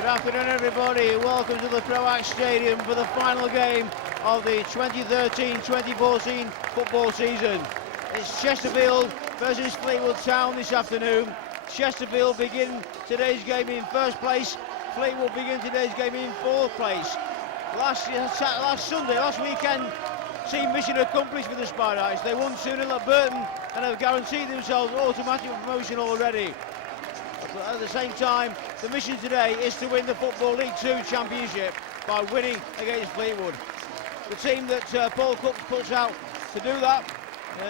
Good afternoon, everybody. Welcome to the Croax Stadium for the final game of the 2013-2014 football season. It's Chesterfield versus Fleetwood Town this afternoon. Chesterfield begin today's game in first place. Fleetwood begin today's game in fourth place. Last weekend, team mission accomplished for the Spartans. They won 2-0 at Burton and have guaranteed themselves automatic promotion already. But at the same time, the mission today is to win the Football League 2 Championship by winning against Fleetwood. The team that Paul Cook puts out to do that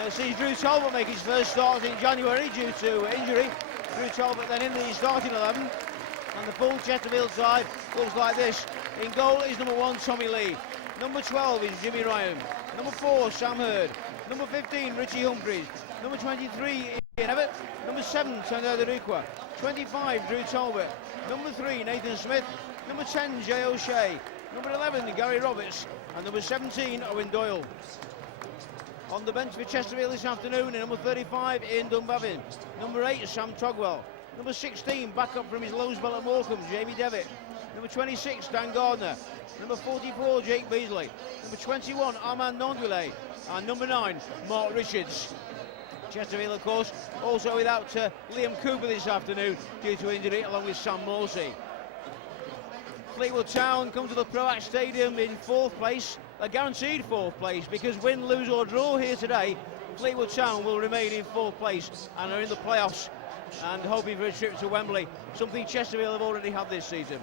sees Drew Talbot make his first start in January due to injury. Drew Talbot then in the starting 11. And the full Chesterfield side looks like this. In goal is number 1, Tommy Lee. Number 12 is Jimmy Ryan. Number 4, Sam Hurd. Number 15, Richie Humphries. Number 23, Ian Everett. Number 7, Tendai Darikwa. 25, Drew Talbot. Number 3, Nathan Smith. Number 10, Jay O'Shea. Number 11, Gary Roberts. And number 17, Owen Doyle. On the bench for Chesterfield this afternoon, number 35, Ian Dunbavin. Number 8, Sam Togwell. Number 16, back up from his loan spell at Morecambe, Jamie Devitt. Number 26, Dan Gardner. Number 44, Jake Beasley. Number 21, Armand Nondwile. And number 9, Mark Richards. Chesterfield, of course, also without Liam Cooper this afternoon due to injury, along with Sam Morsey. Fleetwood Town come to the Croax Stadium in fourth place, a guaranteed fourth place, because win, lose or draw here today, Fleetwood Town will remain in fourth place and are in the playoffs and hoping for a trip to Wembley, something Chesterfield have already had this season.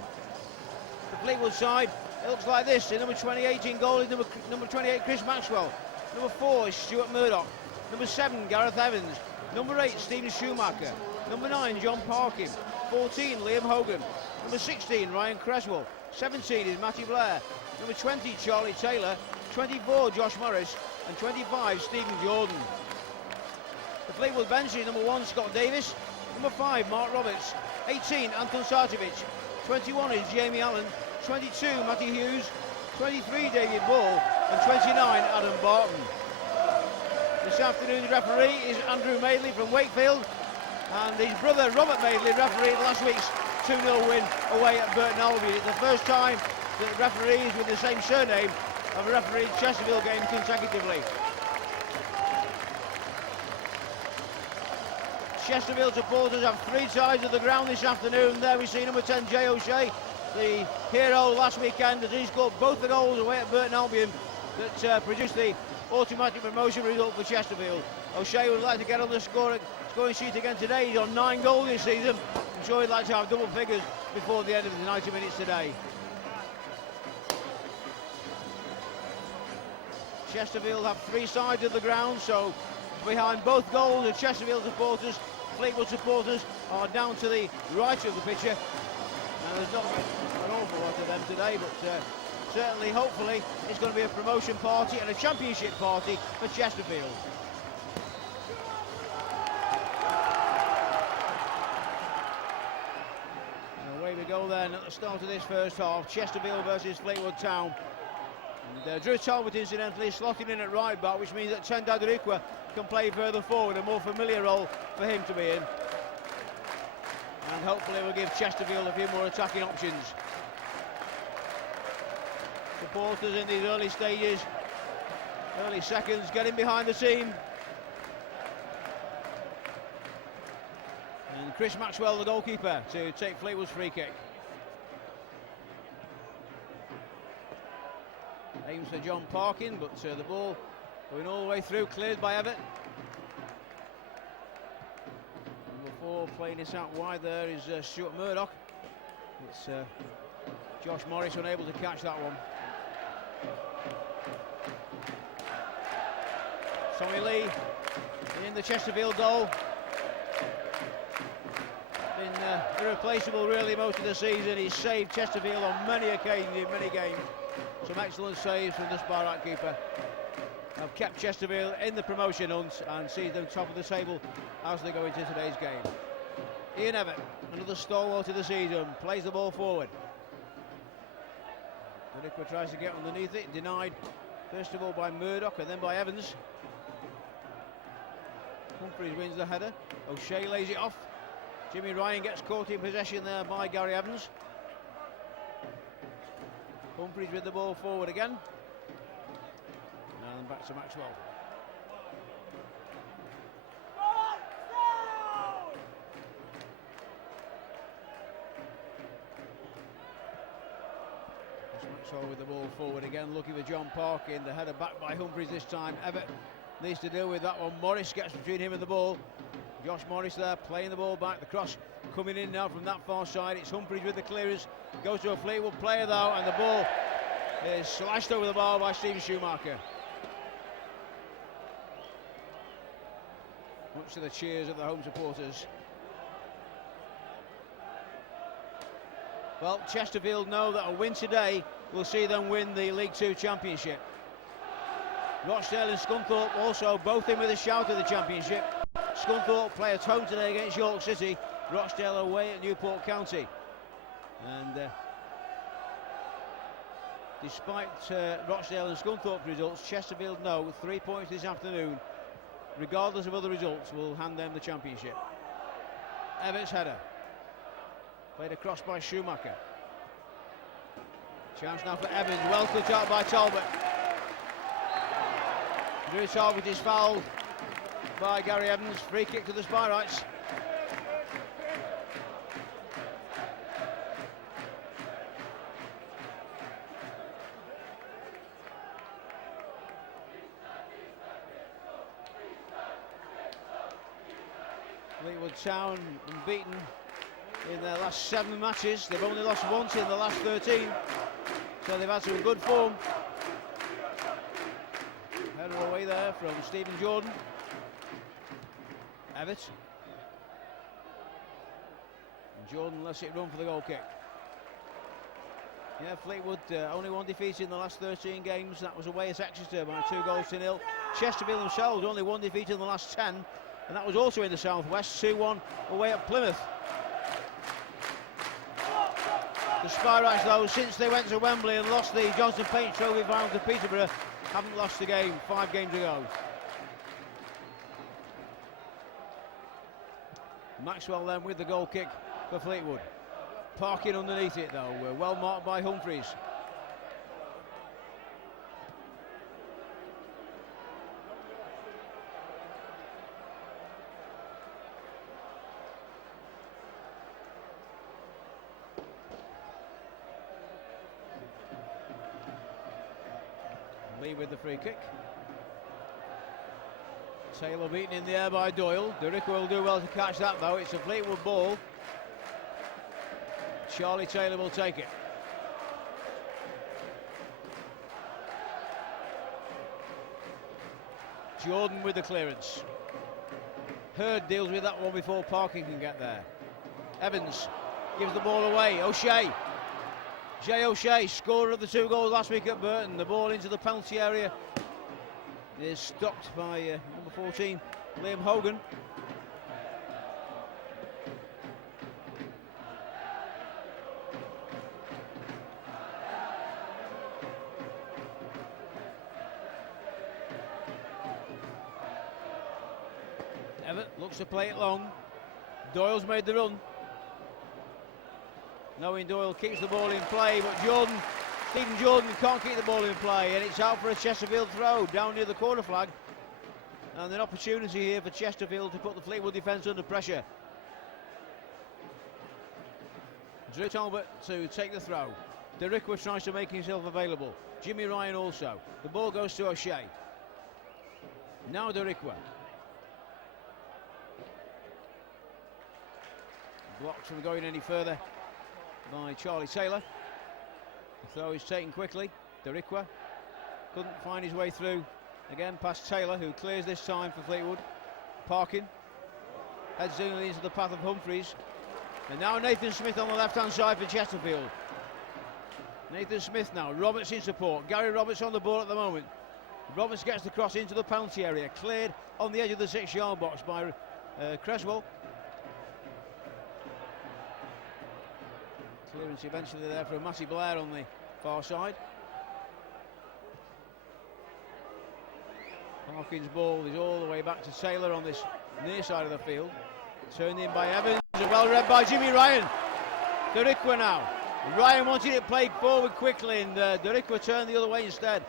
The Fleetwood side, it looks like this. In number 28 in goal is number 28, Chris Maxwell. Number 4 is Stuart Murdoch. Number 7, Gareth Evans. Number 8, Stephen Schumacher. Number 9, John Parkin. 14, Liam Hogan. Number 16, Ryan Creswell. 17 is Matty Blair. Number 20, Charlie Taylor. 24, Josh Morris. And 25, Stephen Jordan. The Fleetwood bench is number 1, Scott Davis. Number 5, Mark Roberts. 18, Anton Sarcevic. 21 is Jamie Allen. 22, Matty Hughes. 23, David Ball. And 29, Adam Barton. This afternoon's referee is Andrew Madeley from Wakefield. And his brother, Robert Madeley, refereed last week's 2-0 win away at Burton Albion. It's the first time that referees with the same surname have refereed Chesterfield games consecutively. Chesterfield supporters have 3 sides of the ground this afternoon. There we see number 10, Jay O'Shea, the hero last weekend, as he scored both the goals away at Burton Albion that produced the automatic promotion result for Chesterfield. O'Shea would like to get on the scoring sheet again today. He's on 9 goals this season. I'm sure he'd like to have double figures before the end of the 90 minutes today. Chesterfield have 3 sides of the ground, so behind both goals are Chesterfield supporters. Fleetwood supporters are down to the right of the picture. Now, there's not an awful lot of them today, but certainly, hopefully, it's going to be a promotion party and a championship party for Chesterfield. And away we go then at the start of this first half. Chesterfield versus Fleetwood Town. And Drew Talbot, incidentally, slotting in at right back, which means that Tendai Darikwa can play further forward, a more familiar role for him to be in. And hopefully we'll give Chesterfield a few more attacking options. Supporters in these early stages, early seconds, getting behind the team. And Chris Maxwell, the goalkeeper, to take Fleetwood's free kick. Aims for John Parkin, but the ball going all the way through, cleared by Everett. Number 4 playing this out wide there is Stuart Murdoch. It's Josh Morris unable to catch that one. Tommy Lee in the Chesterfield goal. Been irreplaceable really most of the season. He's saved Chesterfield on many occasions in many games. Some excellent saves from the Spartak keeper have kept Chesterfield in the promotion hunt and sees them top of the table as they go into today's game. Ian Everett, another stalwart of the season, plays the ball forward. Darikwa tries to get underneath it, denied first of all by Murdoch and then by Evans. Humphries wins the header. O'Shea lays it off. Jimmy Ryan gets caught in possession there by Gary Evans. Humphries with the ball forward again. And back to Maxwell. Maxwell with the ball forward again, looking for John Parkin. The header back by Humphries this time. Everett needs to deal with that one. Morris gets between him and the ball. Josh Morris there playing the ball back. The cross coming in now from that far side. It's Humphries with the clearance. Goes to a Fleetwood player though, and the ball is slashed over the bar by Stephen Schumacher. Much to the cheers of the home supporters. Well, Chesterfield know that a win today will see them win the League Two Championship. Rochdale and Scunthorpe also both in with a shout at the Championship. Scunthorpe play at home today against York City. Rochdale away at Newport County. And despite Rochdale and Scunthorpe results, Chesterfield know 3 points this afternoon, regardless of other results, will hand them the championship. Everett's header. Played across by Schumacher. Chance now for Evans, well cut out by Talbot. Drew Talbot is fouled by Gary Evans. Free kick to the Spireites. Fleetwood Town unbeaten in their last 7 matches. They've only lost once in the last 13, so they've had some good form. Header away there from Stephen Jordan. Everett. And Jordan lets it run for the goal kick. Yeah, Fleetwood only one defeat in the last 13 games. That was away at Exeter by 2-0. Chesterfield themselves only one defeat in the last 10, and that was also in the southwest. 2-1 away at Plymouth. The Spireites, though, since they went to Wembley and lost the Johnson Paint Trophy final to Peterborough, haven't lost a game 5 games ago. Maxwell then with the goal kick for Fleetwood. Parking underneath it though, well marked by Humphries. Lee with the free kick. Taylor beaten in the air by Doyle. Derick will do well to catch that though. It's a Fleetwood ball. Charlie Taylor will take it. Jordan with the clearance. Hurd deals with that one before Parkin can get there. Evans gives the ball away. O'Shea. Jay O'Shea, scorer of the 2 goals last week at Burton. The ball into the penalty area is stopped by number 14, Liam Hogan. Everett looks to play it long. Doyle's made the run. Knowing Doyle keeps the ball in play, but Stephen Jordan can't keep the ball in play, and it's out for a Chesterfield throw down near the corner flag. And an opportunity here for Chesterfield to put the Fleetwood defence under pressure. Drew Talbot to take the throw. Derick tries to make himself available. Jimmy Ryan also. The ball goes to O'Shea. Now Derick. Blocked from going any further by Charlie Taylor. The throw is taken quickly. Derick couldn't find his way through. Again past Taylor, who clears this time for Fleetwood. Parkin heads into the path of Humphries. And now Nathan Smith on the left-hand side for Chesterfield. Nathan Smith now, Roberts in support. Gary Roberts on the ball at the moment. Roberts gets the cross into the penalty area, cleared on the edge of the 6-yard box by Creswell. Clearance eventually there for Matty Blair on the far side. Parkin's ball is all the way back to Taylor on this near side of the field. Turned in by Evans, well read by Jimmy Ryan. Derick now. Ryan wanted it played forward quickly, and Derikwa turned the other way instead.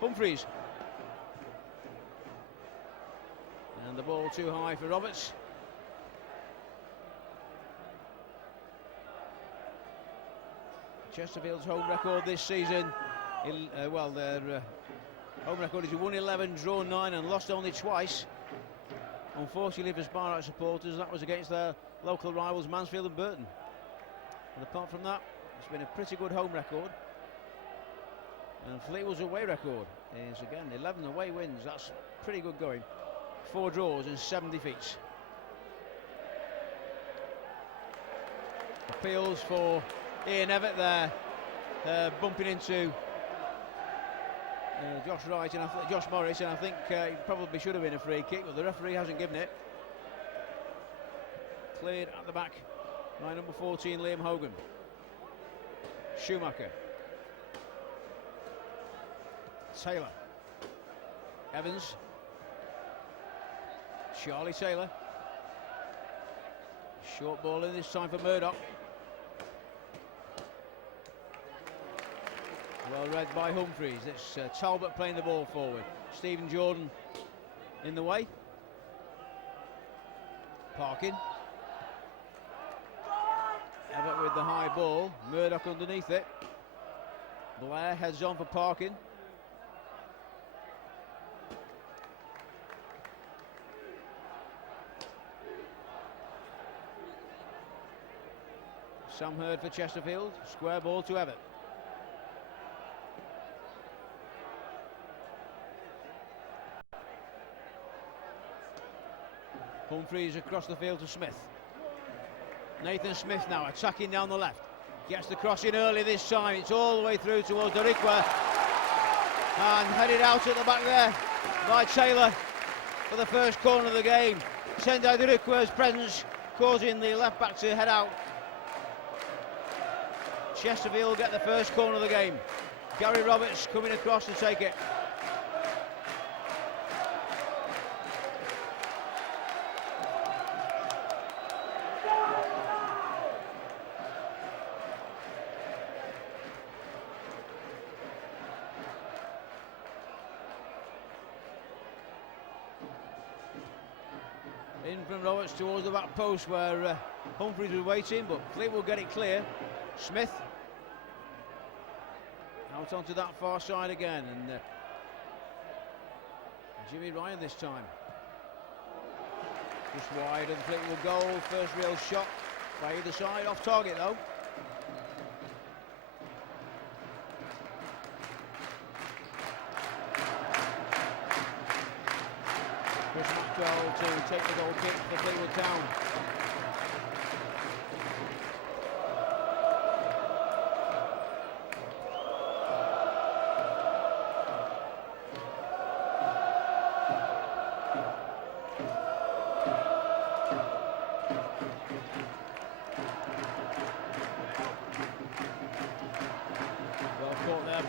Humphreys. And the ball too high for Roberts. Chesterfield's home record this season, their home record is 1-11, drawn 9 and lost only twice. Unfortunately for Spartak supporters, that was against their local rivals Mansfield and Burton. And apart from that, it's been a pretty good home record. And Fleetwood's away record is again 11 away wins. That's pretty good going. 4 draws and 7 defeats. Appeals for Ian Evatt there, bumping into Josh Morris, and I think it probably should have been a free kick, but the referee hasn't given it. Cleared at the back by number 14, Liam Hogan. Schumacher. Taylor. Evans. Charlie Taylor. Short ball in this time for Murdoch. Well read by Humphreys. It's Talbot playing the ball forward. Stephen Jordan in the way. Parkin. Evatt with the high ball. Murdoch underneath it. Blair heads on for Parkin. Sam Hurd for Chesterfield. Square ball to Evatt. Humphreys across the field to Smith. Nathan Smith now attacking down the left. Gets the cross in early this time. It's all the way through towards Derikwa. And headed out at the back there by Taylor for the first corner of the game. Tendai Derikwa's presence causing the left back to head out. Chesterfield get the first corner of the game. Gary Roberts coming across to take it. In from Roberts towards the back post where Humphreys was waiting, but Fleetwood get it clear. Smith out onto that far side again, and Jimmy Ryan this time. Just wide of the Fleetwood goal. First real shot by either side, off target though. Chris Maxwell to take the goal kick for Fleetwood Town.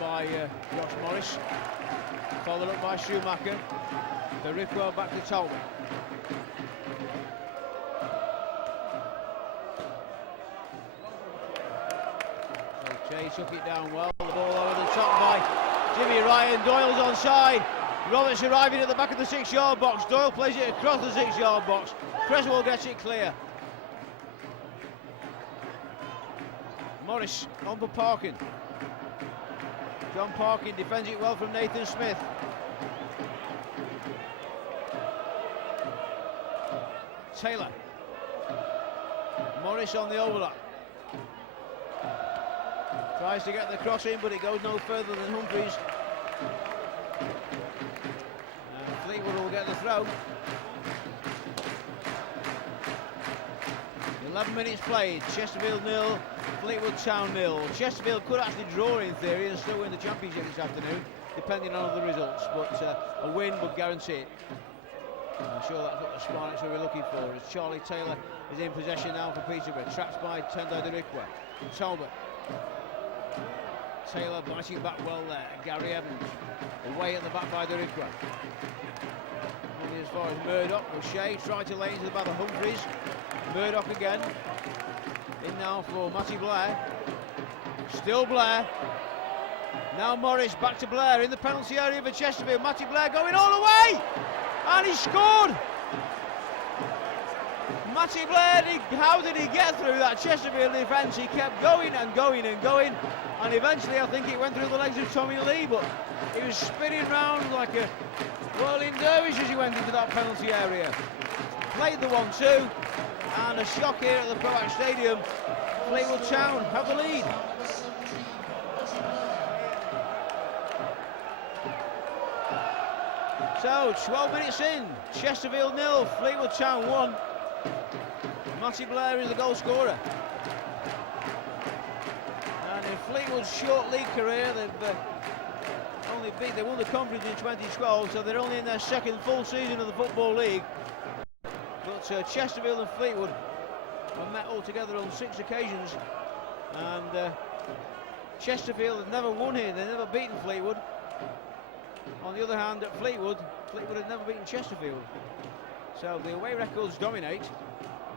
By Josh Morris, followed up by Schumacher. Derikwa back to Talbot. So Jay took it down well. The ball over the top by Jimmy Ryan. Doyle's onside. Roberts arriving at the back of the 6-yard box. Doyle plays it across the 6-yard box. Creswell gets it clear. Morris on for Parkin. John Parkin defends it well from Nathan Smith. Taylor. Morris on the overlap. Tries to get the cross in, but it goes no further than Humphreys. And Fleetwood will get the throw. 11 minutes played. Chesterfield 0, Fleetwood Town 0. Chesterfield could actually draw in theory and still win the championship this afternoon, depending on other results, but a win would guarantee it. I'm sure that's what the Spartans will be looking for, as Charlie Taylor is in possession now for Peterborough, trapped by Tendai Derikwa. Talbot. Taylor biting back well there. Gary Evans away at the back by Derikwa. As far as Murdoch. O'Shea tried to lay into the back of Humphreys. Murdoch again. In now for Matty Blair. Still Blair. Now Morris, back to Blair in the penalty area for Chesterfield. Matty Blair going all the way! And he scored! Matty Blair, how did he get through that Chesterfield defence? He kept going and going and going, and eventually I think it went through the legs of Tommy Lee, but he was spinning round like a whirling dervish as he went into that penalty area. Played the 1-2, and a shock here at the Proact Stadium. Fleetwood Town have the lead. So 12 minutes in, Chesterfield 0, Fleetwood Town 1. Matty Blair is the goal scorer. And in Fleetwood's short league career, they won the conference in 2012, so they're only in their second full season of the Football League. But Chesterfield and Fleetwood have met altogether on 6 occasions, and Chesterfield have never won here, they've never beaten Fleetwood. On the other hand, at Fleetwood had never beaten Chesterfield. So the away records dominate,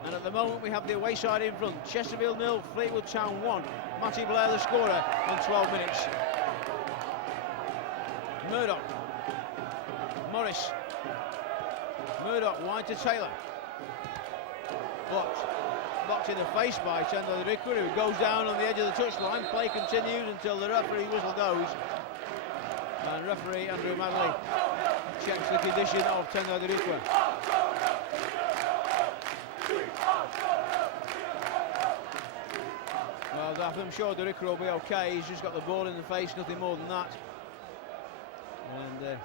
and at the moment we have the away side in front. Chesterfield 0, Fleetwood Town 1. Matty Blair the scorer in 12 minutes. Murdoch. Morris. Murdoch wide to Taylor. Blocked in the face by Tendo Rickwar, who goes down on the edge of the touchline. Play continues until the referee whistle goes. And referee Andrew Madley checks the condition of Tendo Rickwar. Well, I'm sure Rickwar will be okay. He's just got the ball in the face, nothing more than that. And the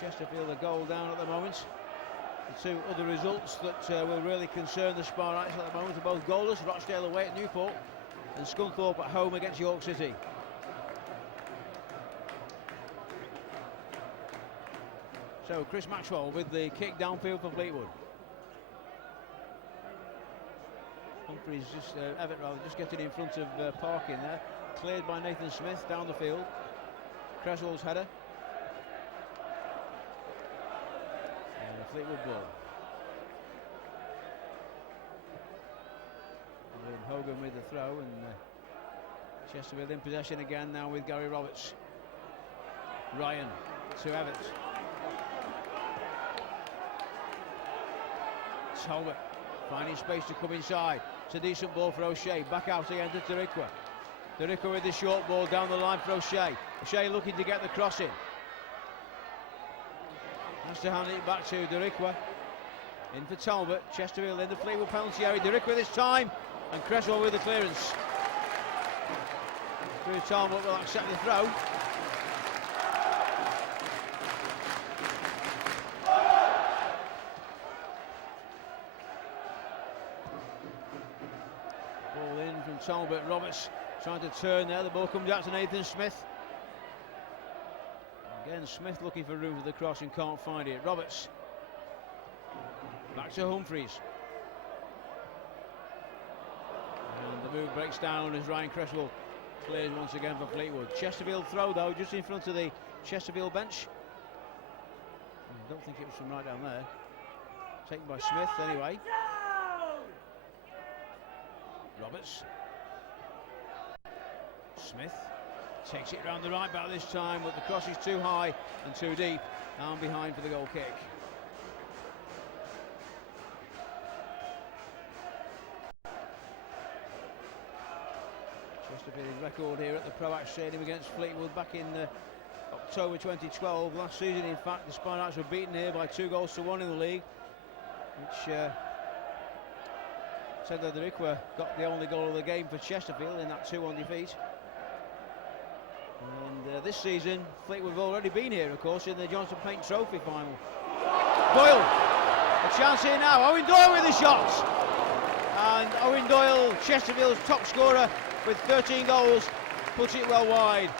Chesterfield are goal down at the moment. The 2 other results that will really concern the Spartans at the moment are both goalless. Rochdale away at Newport and Scunthorpe at home against York City. So Chris Maxwell with the kick downfield for Fleetwood. Humphreys Everett just getting in front of Parkin there. Cleared by Nathan Smith down the field. Creswell's header. And a Fleetwood ball. And Hogan with the throw, and Chesterfield in possession again now with Gary Roberts. Ryan to Everett. Talbot finding space to come inside. It's a decent ball for O'Shea. Back out again to Rickwar. Rickwar with the short ball down the line for O'Shea. O'Shea looking to get the cross in. Has to hand it back to Rickwar. In for Talbot. Chesterfield in the Fleetwood penalty area. Rickwar this time, and Cresswell with the clearance. Through Talbot will accept the throw. Talbot, Roberts trying to turn there, the ball comes out to Nathan Smith. Again Smith looking for room for the cross and can't find it. Roberts back to Humphreys, and the move breaks down as Ryan Cresswell clears once again for Fleetwood. Chesterfield throw though, just in front of the Chesterfield bench. I don't think it was from right down there. Taken by Smith anyway. Roberts. Smith takes it round the right back this time, but the cross is too high and too deep, and behind for the goal kick. Chesterfield's record here at the Proact Stadium against Fleetwood back in October 2012. Last season, in fact, the Spartans were beaten here by 2-1 in the league, which said that Rickwar got the only goal of the game for Chesterfield in that 2-1 defeat. And this season, Fleetwood have already been here, of course, in the Johnson Paint Trophy final. Doyle, a chance here now. Owen Doyle with the shot. And Owen Doyle, Chesterfield's top scorer with 13 goals, puts it well wide.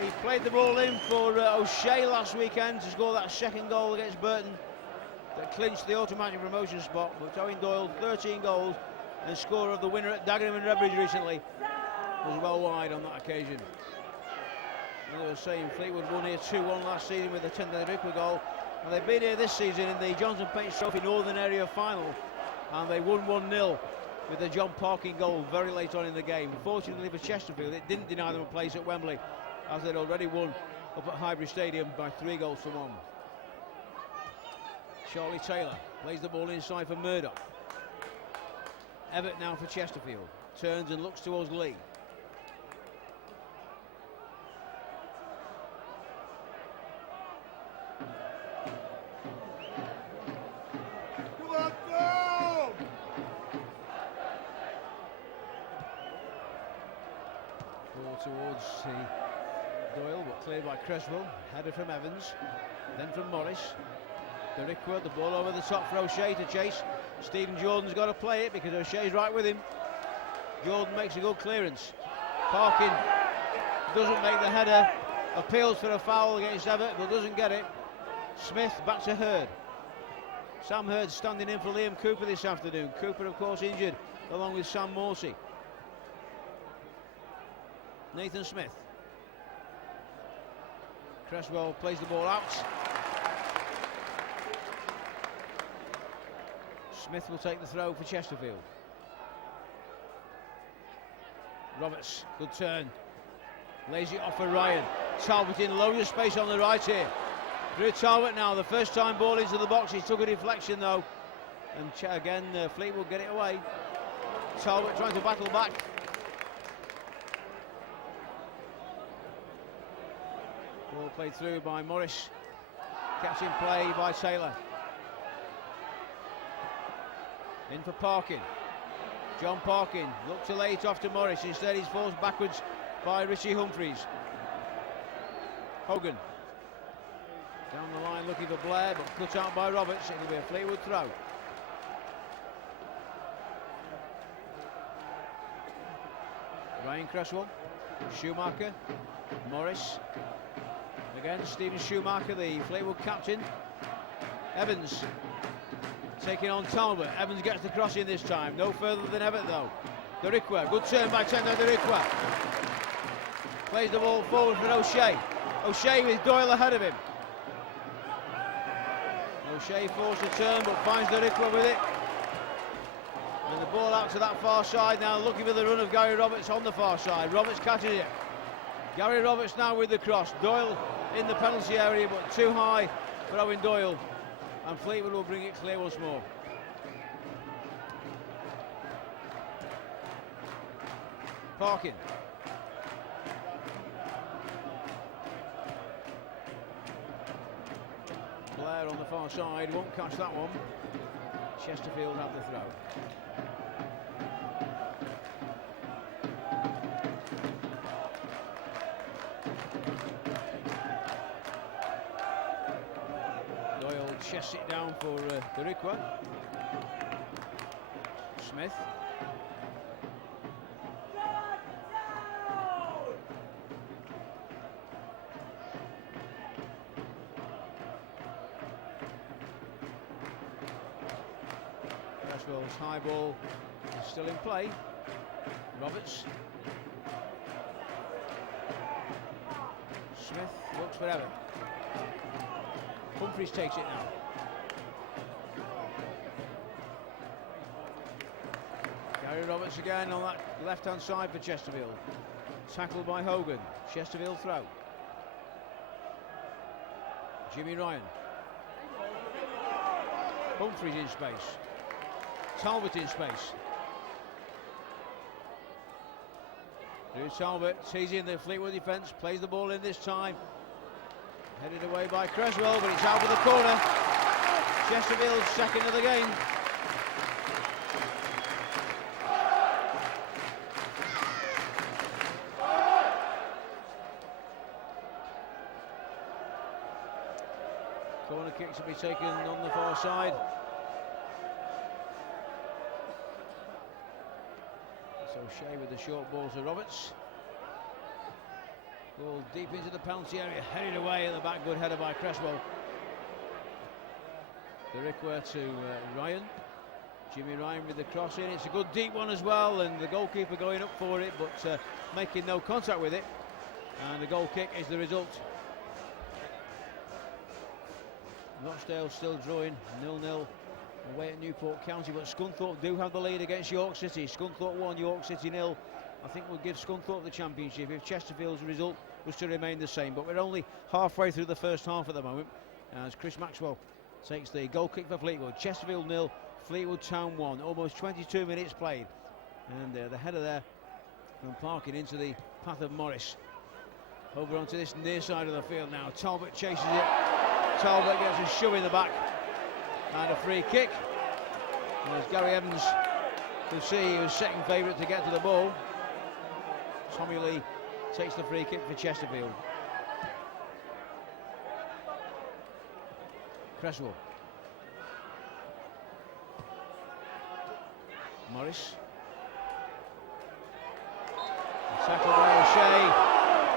He played the ball in for O'Shea last weekend to score that second goal against Burton that clinched the automatic promotion spot. But Owen Doyle, 13 goals, and scorer of the winner at Dagenham and Redbridge recently, was well wide on that occasion. As I was saying, Fleetwood won here 2-1 last season with a Tendo Rickwar goal. Well, they've been here this season in the Johnson Paints Trophy Northern Area final, and they won 1-0 with the John Parkin goal very late on in the game. Fortunately for Chesterfield, it didn't deny them a place at Wembley, as they'd already won up at Highbury Stadium by 3-1. Charlie Taylor plays the ball inside for Murdoch. Everett now for Chesterfield. Turns and looks towards Lee. Ball towards Doyle, but cleared by Creswell. Header from Evans, then from Morris. Derrickwood, the ball over the top for O'Shea to chase. Stephen Jordan's got to play it because O'Shea's right with him. Jordan makes a good clearance. Parkin doesn't make the header. Appeals for a foul against Everett, but doesn't get it. Smith back to Hurd. Sam Hurd standing in for Liam Cooper this afternoon. Cooper, of course, injured, along with Sam Morsey. Nathan Smith. Cresswell plays the ball out. Smith will take the throw for Chesterfield. Roberts, good turn. Lays it off for Ryan. Talbot in loads of space on the right here. Drew Talbot now, the first time ball into the box. He took a deflection though. And again, Fleetwood get it away. Talbot trying to battle back. Ball played through by Morris. Catching play by Taylor. In for Parkin. John Parkin looked to lay it off to Morris. Instead he's forced backwards by Richie Humphreys. Hogan down the line looking for Blair, but cut out by Roberts. It'll be a Fleetwood throw. Ryan Cresswell, Schumacher, Morris. Again, Stephen Schumacher, the Fleetwood captain. Evans taking on Talbot. Evans gets the cross in this time. No further than Everett though. Derrickwood, good turn by Tendo Derrickwood. Plays the ball forward for O'Shea. O'Shea with Doyle ahead of him. O'Shea forced a turn but finds Derrickwood with it. And the ball out to that far side now, looking for the run of Gary Roberts on the far side. Roberts catches it. Gary Roberts now with the cross. Doyle in the penalty area but too high for Owen Doyle. And Fleetwood will bring it clear once more. Parkin. Blair on the far side, won't catch that one. Chesterfield have the throw. Doyle chests it down for Derrickwood. Smith. Cresswell's high ball is still in play. Roberts. Smith looks for Everett. Humphreys takes it now. Gary Roberts again on that left-hand side for Chesterfield. Tackled by Hogan. Chesterfield throw. Jimmy Ryan. Humphreys in space. Talbot in space. Drew Talbot teasing the Fleetwood defence, plays the ball in this time. Headed away by Cresswell, but it's out of the corner. Chesterfield's second of the game. Corner kick to be taken on the far side. O'Shea with the short ball to Roberts. Ball deep into the penalty area, headed away at the back, good header by Cresswell. Derrickwood to Ryan. Jimmy Ryan with the cross in. It's a good deep one as well, and the goalkeeper going up for it, but making no contact with it. And the goal kick is the result. Rochdale still drawing 0-0 away at Newport County, but Scunthorpe do have the lead against York City. Scunthorpe 1, York City 0. I think we'll give Scunthorpe the championship if Chesterfield's result was to remain the same, but we're only halfway through the first half at the moment as Chris Maxwell takes the goal kick for Fleetwood. Chesterfield 0, Fleetwood Town 1, almost 22 minutes played, and the header there from Parkin into the path of Morris. Over onto this near side of the field now. Talbot chases it. Talbot gets a shove in the back and a free kick. And as Gary Evans could see, he was second favourite to get to the ball. Tommy Lee takes the free kick for Chesterfield. Cresswell. Morris. The tackle by O'Shea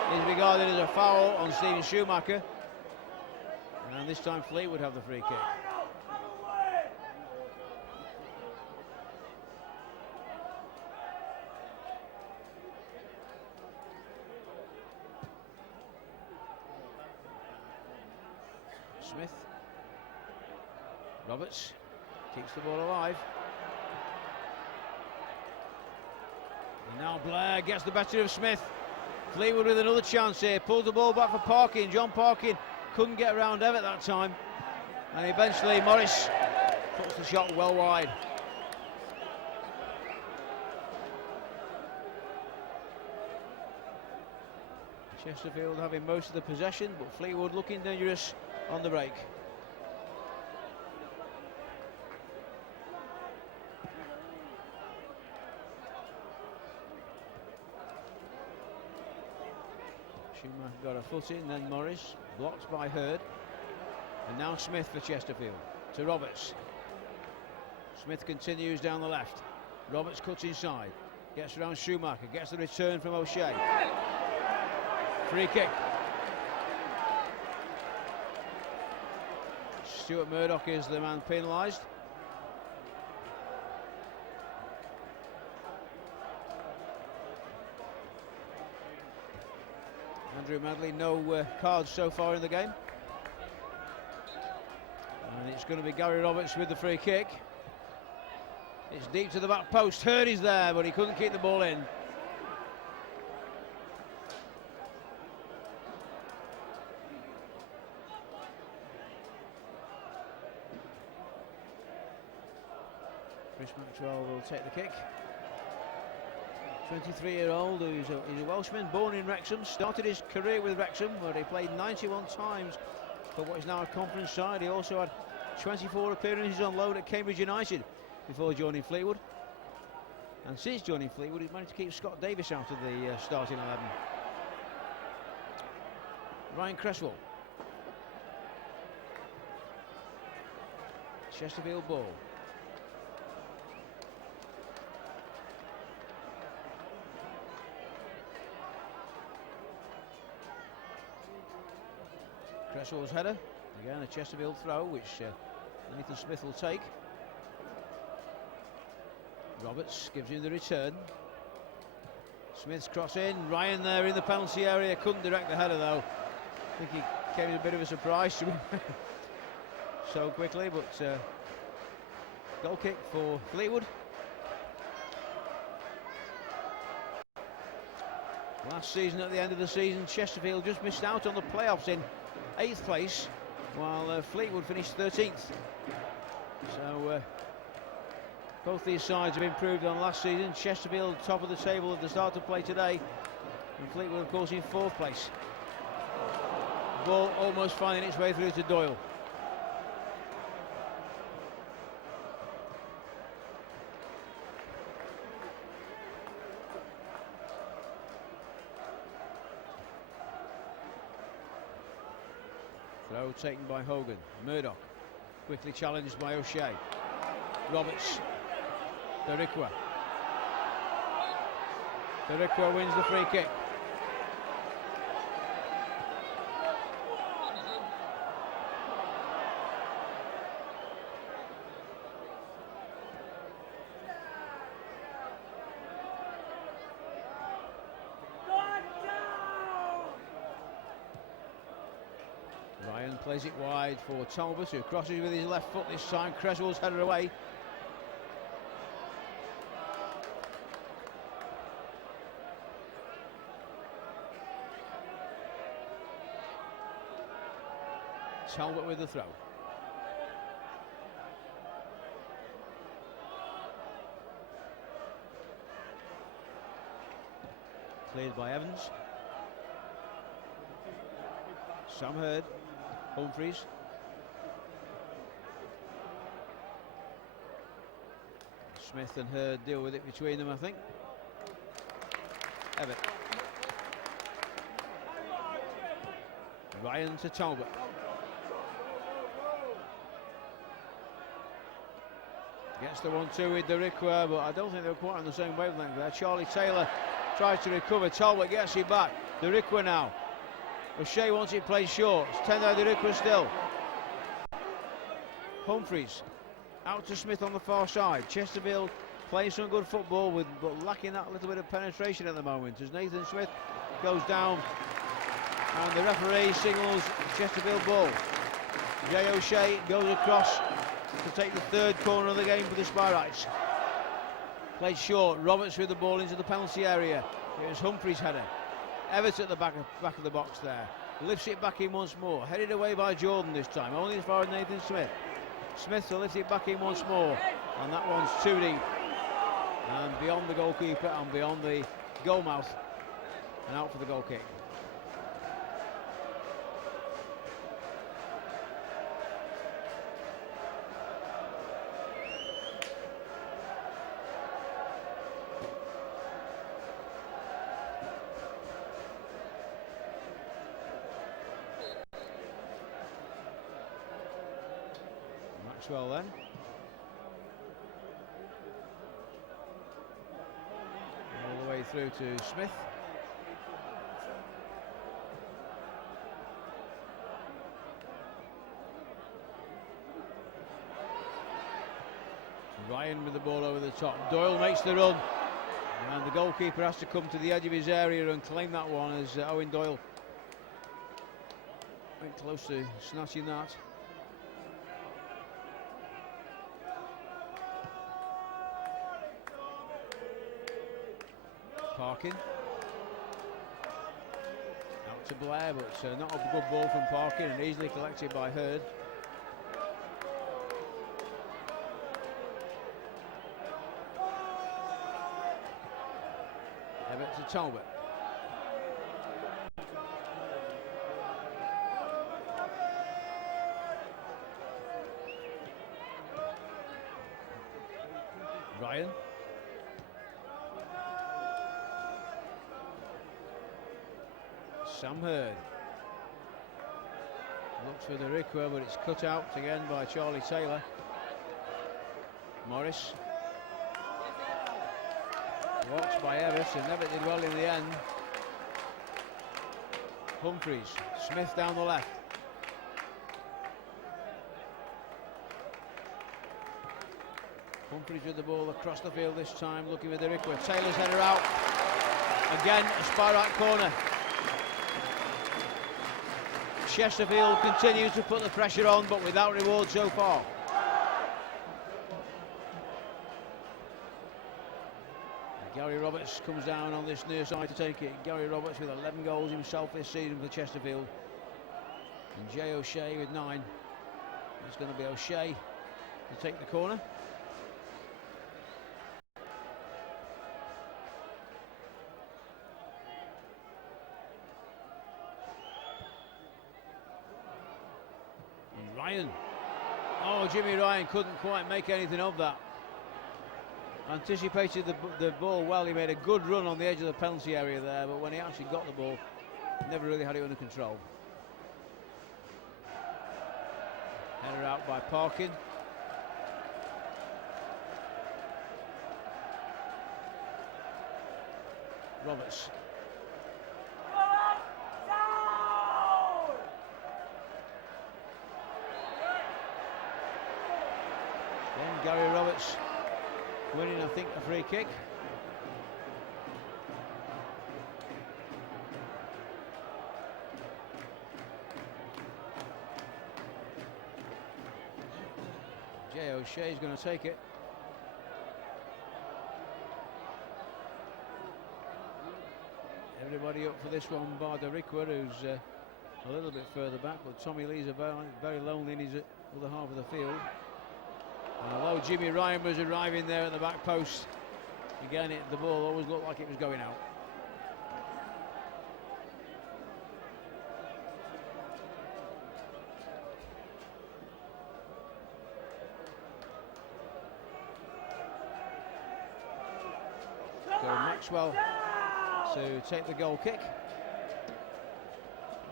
is regarded as a foul on Stephen Schumacher, and this time Fleetwood have the free kick. Smith. Roberts keeps the ball alive. And now Blair gets the better of Smith. Fleetwood with another chance here, pulls the ball back for Parkin. John Parkin couldn't get around Everett that time, and eventually Morris puts the shot well wide. Chesterfield having most of the possession, but Fleetwood looking dangerous on the break. Schumacher got a foot in, then Morris, blocked by Hurd. And now Smith for Chesterfield, to Roberts. Smith continues down the left. Roberts cuts inside, gets around Schumacher, gets the return from O'Shea. Free kick. Stuart Murdoch is the man penalised. Andrew Madley, no cards so far in the game. And it's going to be Gary Roberts with the free kick. It's deep to the back post. Hurd is there, but he couldn't keep the ball in. Chris Maxwell will take the kick. 23-year-old who's a Welshman, born in Wrexham, started his career with Wrexham, where he played 91 times for what is now a conference side. He also had 24 appearances on loan at Cambridge United before joining Fleetwood. And since joining Fleetwood, he's managed to keep Scott Davis out of the starting 11. Ryan Cresswell. Chesterfield ball. Cresswell's header, again a Chesterfield throw, which Nathan Smith will take. Roberts gives him the return. Smith's cross in, Ryan there in the penalty area, couldn't direct the header though. I think he came as a bit of a surprise to him so quickly, but goal kick for Fleetwood. Last season, at the end of the season, Chesterfield just missed out on the playoffs in 8th place, while Fleetwood finished 13th. So both these sides have improved on last season. Chesterfield top of the table at the start of play today, and Fleetwood of course in 4th place. Ball almost finding its way through to Doyle. Throw taken by Hogan. Murdoch quickly challenged by O'Shea. Roberts. Berikwa. Berikwa wins the free kick. Plays it wide for Talbot, who crosses with his left foot this time. Creswell's headed away. Talbot with the throw. Cleared by Evans. Sam Hurd. Humphreys. Smith and Hurd deal with it between them, I think. Evatt. Ryan to Talbot. Gets the 1-2 with Derrickwa, but I don't think they were quite on the same wavelength there. Charlie Taylor tries to recover. Talbot gets it back. Derrickwa now. O'Shea wants it played short. It's Tendai Derrickwa still. Humphreys out to Smith on the far side. Chesterfield playing some good football but lacking that little bit of penetration at the moment as Nathan Smith goes down and the referee signals Chesterfield ball. Jay O'Shea goes across to take the third corner of the game for the Spireites. Played short. Roberts with the ball into the penalty area. It was Humphreys' header. Evatt at the back of the box there. Lifts it back in once more. Headed away by Jordan this time. Only as far as Nathan Smith. Smith to lift it back in once more. And that one's too deep. And beyond the goalkeeper and beyond the goal mouth. And out for the goal kick. Maxwell then. All the way through to Smith. Ryan with the ball over the top. Doyle makes the run. And the goalkeeper has to come to the edge of his area and claim that one as Owen Doyle went close to snatching that. Parkin. Out to Blair, but not a good ball from Parkin and easily collected by Hurd. Evatt to Talbot. Ryan. Sam Hurd. Looks for Derrickwa, but it's cut out again by Charlie Taylor. Morris. Watched by Evatt, and Evatt did well in the end. Humphreys. Smith down the left. Humphreys with the ball across the field this time, looking for Derrickwa. Taylor's header out. Again, a Spireite corner. Chesterfield continues to put the pressure on, but without reward so far. Gary Roberts comes down on this near side to take it. Gary Roberts with 11 goals himself this season for Chesterfield. And Jay O'Shea with 9. It's going to be O'Shea to take the corner. Ryan. Oh, Jimmy Ryan couldn't quite make anything of that. Anticipated the ball well. He made a good run on the edge of the penalty area there, but when he actually got the ball, never really had it under control. Header out by Parkin. Roberts. Then Gary Roberts winning, I think, a free kick. Jay O'Shea's going to take it. Everybody up for this one, bar Derrickwa, who's a little bit further back, but Tommy Lee's very lonely in his other half of the field. And although Jimmy Ryan was arriving there at the back post, again, the ball always looked like it was going out. So Maxwell to take the goal kick.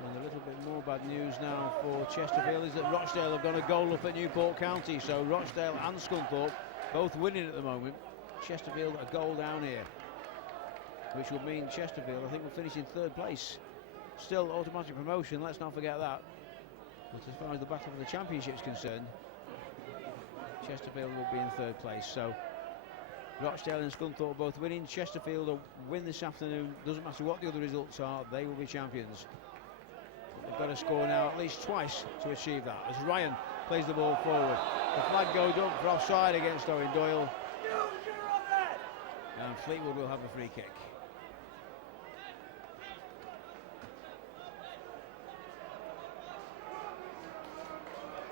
And a little bit more bad news now for Chesterfield is that Rochdale have got a goal up at Newport County. So Rochdale and Scunthorpe both winning at the moment. Chesterfield a goal down here, which would mean Chesterfield, I think, will finish in third place. Still automatic promotion, let's not forget that. But as far as the battle for the championship is concerned, Chesterfield will be in third place. So Rochdale and Scunthorpe both winning. Chesterfield will win this afternoon. Doesn't matter what the other results are, they will be champions. They've got to score now at least twice to achieve that. As Ryan plays the ball forward, the flag goes up for offside against Owen Doyle, and Fleetwood will have a free kick.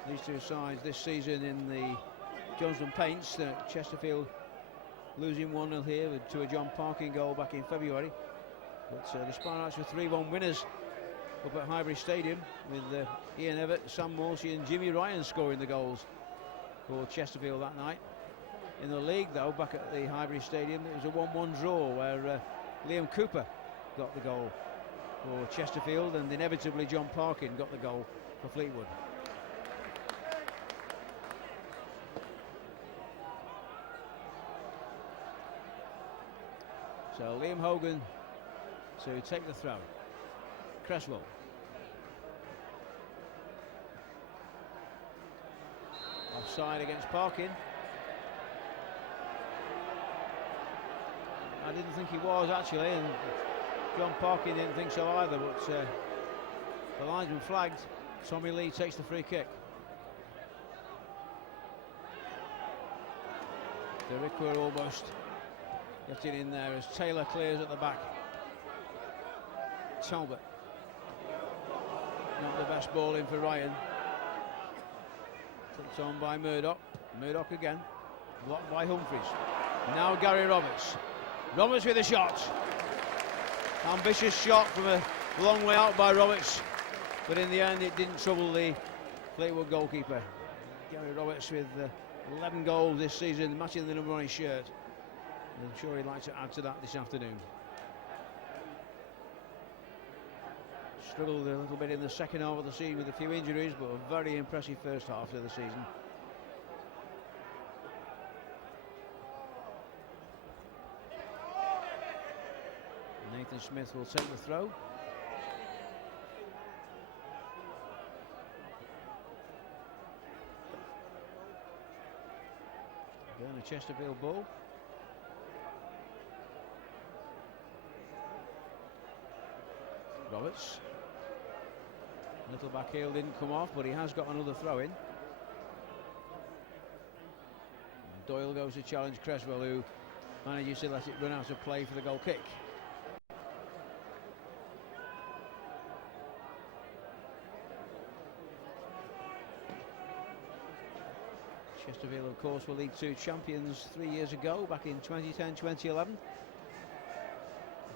These two sides this season in the Johnston Paints, Chesterfield losing 1-0 here to a John Parkin goal back in February. But the Spartans were 3-1 winners up at Highbury Stadium, with Ian Everett, Sam Morsey and Jimmy Ryan scoring the goals for Chesterfield that night. In the league, though, back at the Highbury Stadium, it was a 1-1 draw where Liam Cooper got the goal for Chesterfield, and inevitably John Parkin got the goal for Fleetwood. So Liam Hogan to take the throw. Cresswell. Offside against Parkin. I didn't think he was, actually, and John Parkin didn't think so either, but the linesman flagged. Tommy Lee takes the free kick. Derrickwa almost getting in there as Taylor clears at the back. Talbot. Not the best ball in for Ryan. Clipped on by Murdoch. Murdoch again. Blocked by Humphreys. Now Gary Roberts. Roberts with a shot. Ambitious shot from a long way out by Roberts. But in the end it didn't trouble the Fleetwood goalkeeper. Gary Roberts with 11 goals this season, matching the number on his shirt. And I'm sure he'd like to add to that this afternoon. Struggled a little bit in the second half of the season with a few injuries, but a very impressive first half of the season. Nathan Smith will take the throw. Again, a Chesterfield ball. Roberts. Little back heel didn't come off, but he has got another throw in. And Doyle goes to challenge Cresswell, who manages to let it run out of play for the goal kick. Chesterfield, of course, were League Two champions 3 years ago, back in 2010-2011. The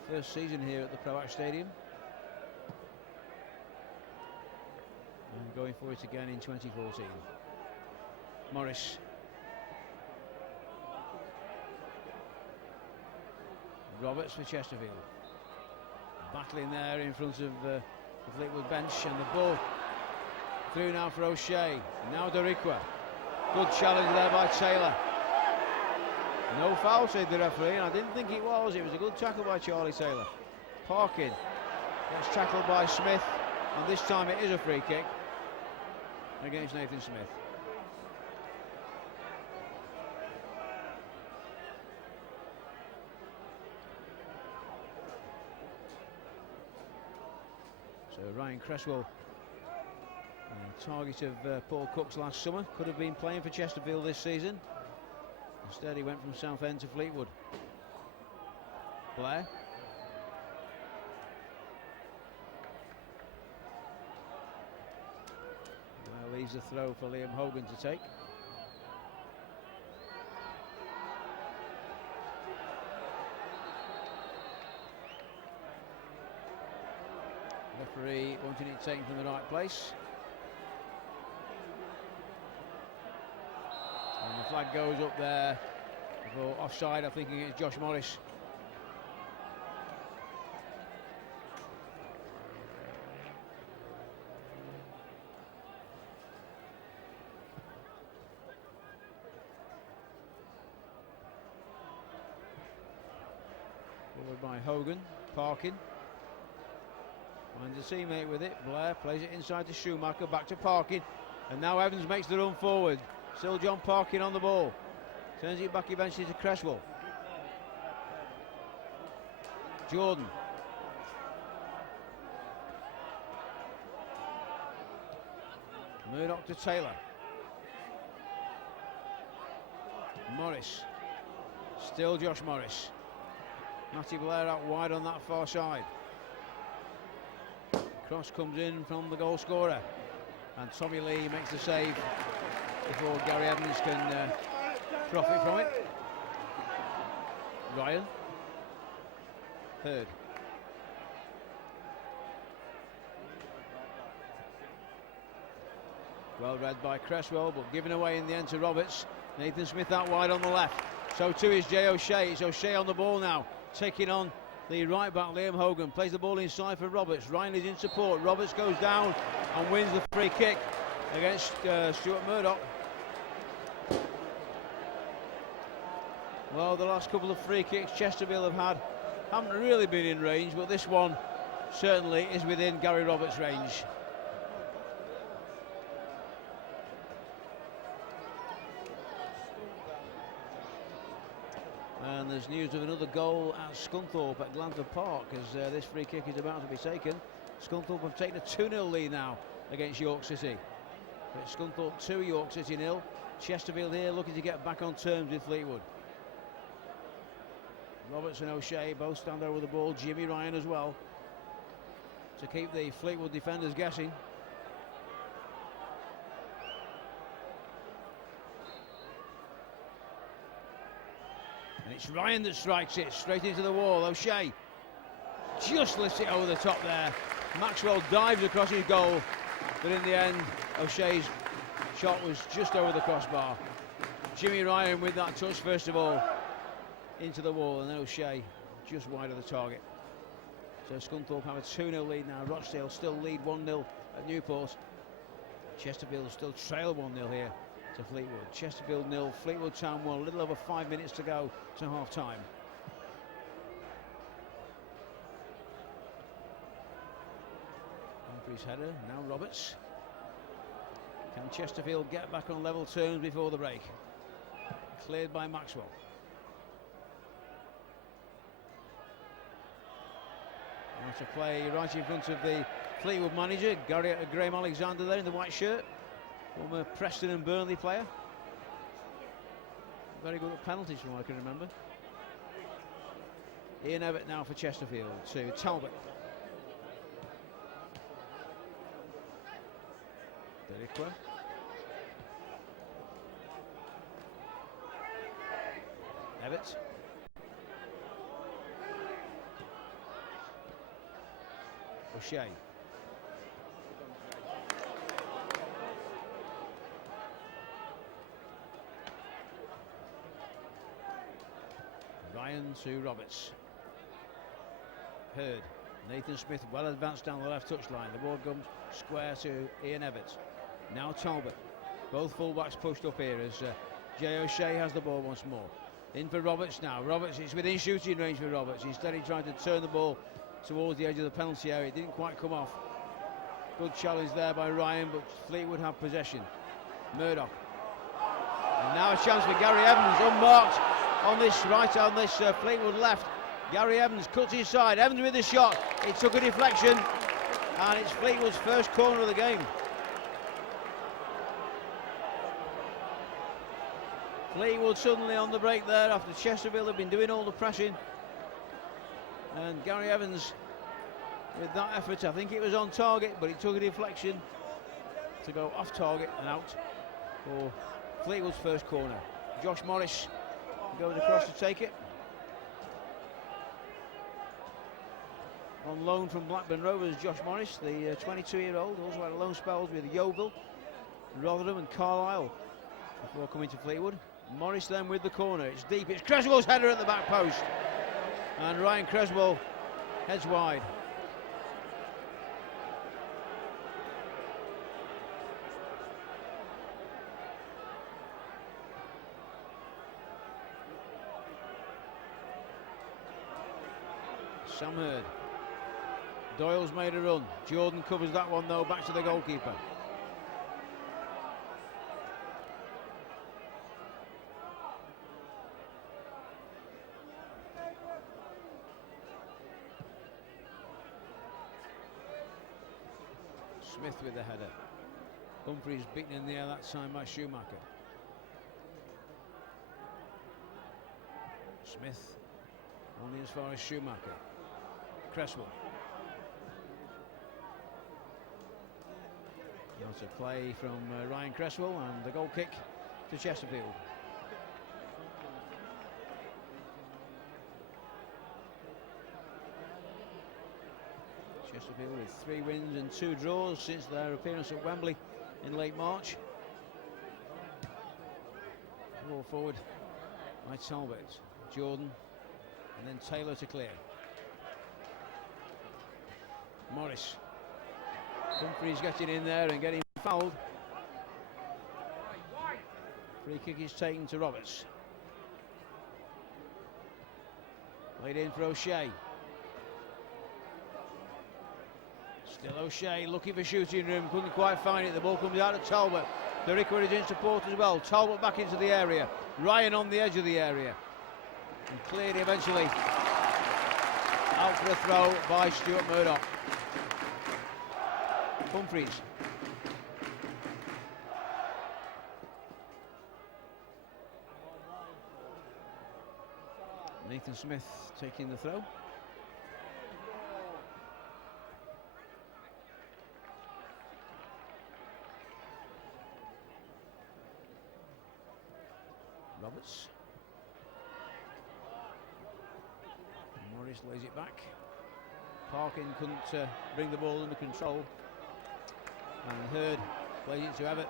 first season here at the Proact Stadium. And going for it again in 2014. Morris. Roberts for Chesterfield. Battling there in front of the Fleetwood bench, and the ball through now for O'Shea. Now Derrickwa. Good challenge there by Taylor. No foul, said the referee, and I didn't think it was. It was a good tackle by Charlie Taylor. Parkin gets tackled by Smith, and this time it is a free kick against Nathan Smith. So Ryan Cresswell target of Paul Cook's last summer. Could have been playing for Chesterfield this season. Instead he went from Southend to Fleetwood. Blair. Blair leaves the throw for Liam Hogan to take. Referee wanting it taken from the right place. And the flag goes up there for offside, I think, against Josh Morris. Forward by Hogan, Parkin. Finds a teammate with it. Blair plays it inside to Schumacher, back to Parkin, and now Evans makes the run forward. Still John Parkin on the ball. Turns it back eventually to Cresswell. Jordan. Murdoch to Taylor. Morris. Still Josh Morris. Matty Blair out wide on that far side. Cross comes in from the goal scorer, and Tommy Lee makes the save before Gary Evans can profit from it. Ryan. Third. Well read by Cresswell, but given away in the end to Roberts. Nathan Smith out wide on the left. So too is Jay O'Shea. It's O'Shea on the ball now, taking on the right back Liam Hogan. Plays the ball inside for Roberts. Ryan is in support. Roberts goes down and wins the free kick against Stuart Murdoch. Well, the last couple of free kicks Chesterfield have had haven't really been in range, but this one certainly is within Gary Roberts' range. And there's news of another goal at Scunthorpe at Glanford Park as this free kick is about to be taken. Scunthorpe have taken a 2-0 lead now against York City. But Scunthorpe 2, York City 0. Chesterfield here looking to get back on terms with Fleetwood. Roberts and O'Shea both stand over the ball. Jimmy Ryan as well, to keep the Fleetwood defenders guessing. And it's Ryan that strikes it straight into the wall. O'Shea just lifts it over the top there. Maxwell dives across his goal, but in the end O'Shea's shot was just over the crossbar. Jimmy Ryan with that touch first of all into the wall, and then O'Shea just wide of the target. So Scunthorpe have a 2-0 lead now. Rochdale still lead 1-0 at Newport. Chesterfield still trail 1-0 here to Fleetwood. Chesterfield 0, Fleetwood Town 1. A little over 5 minutes to go to half time. Humphreys header, now Roberts. Can Chesterfield get back on level terms before the break? Cleared by Maxwell. To play right in front of the Fleetwood manager, Graham Alexander there in the white shirt, former Preston and Burnley player. Very good at penalties from what I can remember. Ian Evatt now for Chesterfield to Talbot. Derrickwa. Evatt. O'Shea. Ryan to Roberts. Hurd. Nathan Smith well advanced down the left touchline. The ball comes square to Ian Evatt. Now Talbot. Both fullbacks pushed up here as Jay O'Shea has the ball once more. In for Roberts now. Roberts is within shooting range for Roberts. Instead he tried to turn the ball towards the edge of the penalty area. It didn't quite come off. Good challenge there by Ryan, but Fleetwood have possession. Murdoch. And now a chance for Gary Evans, unmarked on this Fleetwood left. Gary Evans cuts inside. Evans with the shot. It took a deflection, and it's Fleetwood's first corner of the game. Fleetwood suddenly on the break there after Chesterfield have been doing all the pressing. And Gary Evans with that effort, I think it was on target, but it took a deflection to go off target and out for Fleetwood's first corner. Josh Morris goes across to take it. On loan from Blackburn Rovers, Josh Morris, the 22-year-old, also had a loan spells with Yeovil, Rotherham and Carlisle before coming to Fleetwood. Morris then with the corner, it's deep, it's Creswell's header at the back post. And Ryan Creswell heads wide. Sam Hurd. Doyle's made a run. Jordan covers that one though, back to the goalkeeper. Smith with the header. Humphreys beaten in the air that time by Schumacher. Smith only as far as Schumacher. Cresswell. Lots of play from Ryan Cresswell and the goal kick to Chesterfield. Chesterfield with 3 wins and 2 draws since their appearance at Wembley in late March. Ball forward by Talbot, Jordan, and then Taylor to clear. Morris. Humphreys getting in there and getting fouled. Free kick is taken to Roberts. Played in for O'Shea. Still O'Shea looking for shooting room, couldn't quite find it. The ball comes out of Talbot. The Ricker is in support as well. Talbot back into the area. Ryan on the edge of the area. And cleared eventually. Out for a throw by Stuart Murdoch. Humphreys. Nathan Smith taking the throw. Roberts. Morris lays it back. Parkin couldn't bring the ball under control. And Hurd plays it to Everett.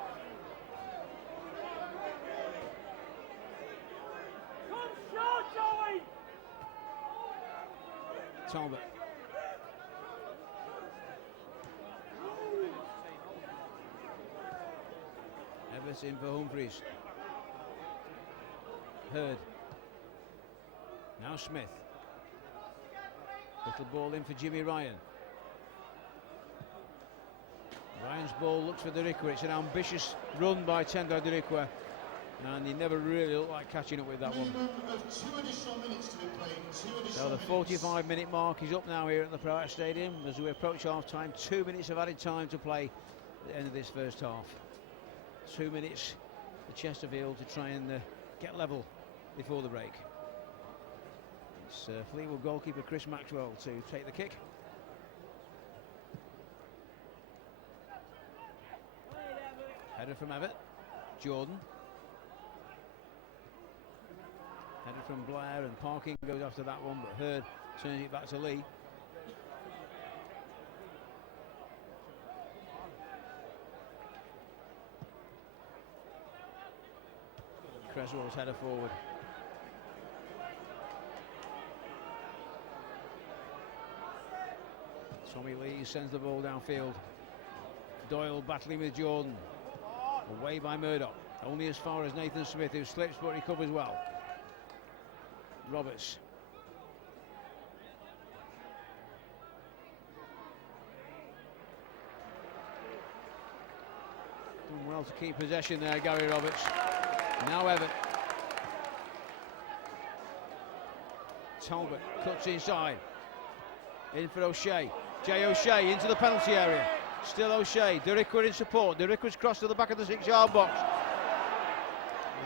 Talbot. Everett in for Humphreys. Hurd. Now Smith. Little ball in for Jimmy Ryan. Ryan's ball looks for Derikwa. It's an ambitious run by Tendo Derikwa, and he never really looked like catching up with that one. So the 45-minute mark is up now here at the Prowett Stadium as we approach half-time. 2 minutes of added time to play at the end of this first half. 2 minutes for Chesterfield to try and get level before the break. It's Fleetwood goalkeeper Chris Maxwell to take the kick. Header from Everett. Jordan. Header from Blair, and Parkin goes after that one, but Hurd turns it back to Lee. Creswell's header forward. Tommy Lee sends the ball downfield. Doyle battling with Jordan. Away by Murdoch. Only as far as Nathan Smith, who slips but recovers well. Roberts. Done well to keep possession there, Gary Roberts. Now Everett. Talbot cuts inside. In for O'Shea. Jay O'Shea into the penalty area. Still O'Shea. Derikwa in support. Derikwa's crossed to the back of the 6-yard box.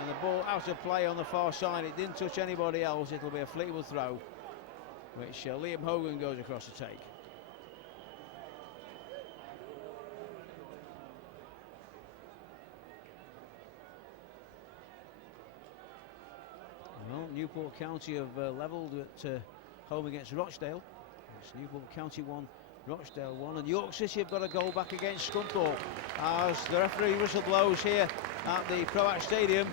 And the ball out of play on the far side. It didn't touch anybody else. It'll be a Fleetwood throw, which Liam Hogan goes across to take. Well, Newport County have levelled at home against Rochdale. It's Newport County 1, Rochdale 1, and York City have got a goal back against Scunthorpe as the referee whistle blows here at the Proact Stadium.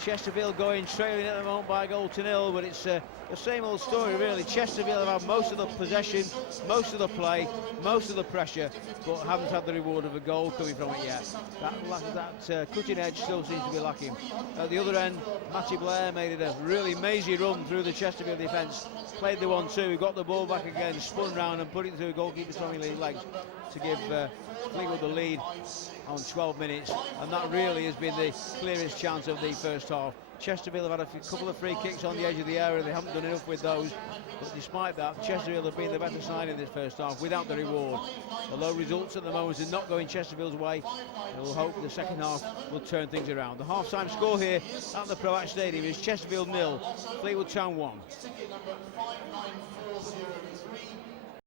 Chesterfield going trailing at the moment by a goal to nil, but it's the same old story really. Chesterfield have had most of the possession, most of the play, most of the pressure, but haven't had the reward of a goal coming from it yet. That cutting edge still seems to be lacking. At the other end, Matty Blair made it a really mazy run through the Chesterfield defence, played the 1-2, got the ball back again, spun round and put it through goalkeeper Tommy Lee's legs to give Fleetwood the lead on 12 minutes, and that really has been the clearest chance of the first half. Chesterfield have had a couple of free kicks on the edge of the area. They haven't done enough with those, but despite that, Chesterfield have been the better side in this first half without the reward. Although results at the moment are not going Chesterfield's way, we'll hope the second half will turn things around. The half-time score here at the Proact Stadium is Chesterfield 0, Fleetwood Town 1.